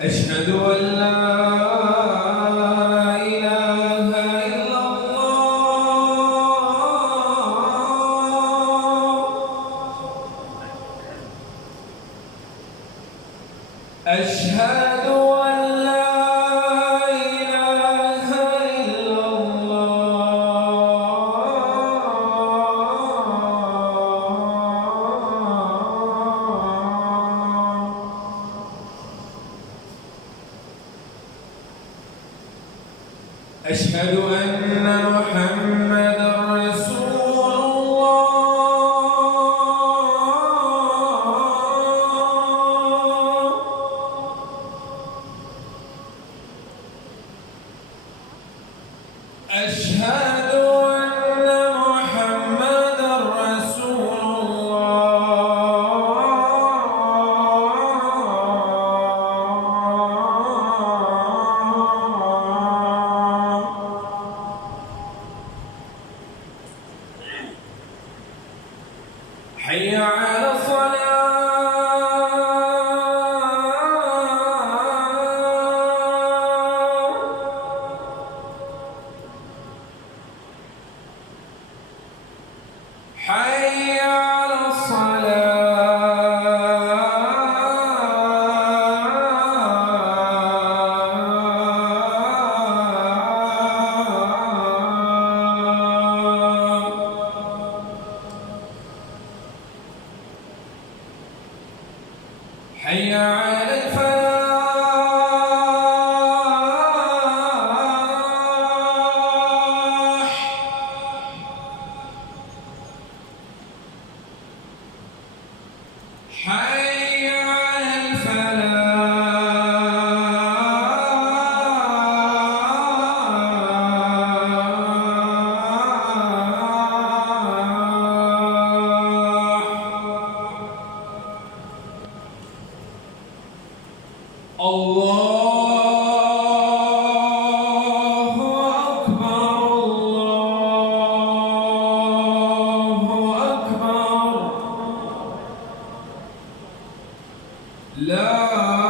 أشهد أن لا إله إلا الله. أشهد أن لا إله إلا الله. أشهد أن محمدًا رسول الله. أشهد أن محمدًا رسول حي على الصلاة. حي على الصلاة. حي على الفلاح. حي على الفلاح. الله أكبر، الله أكبر. لا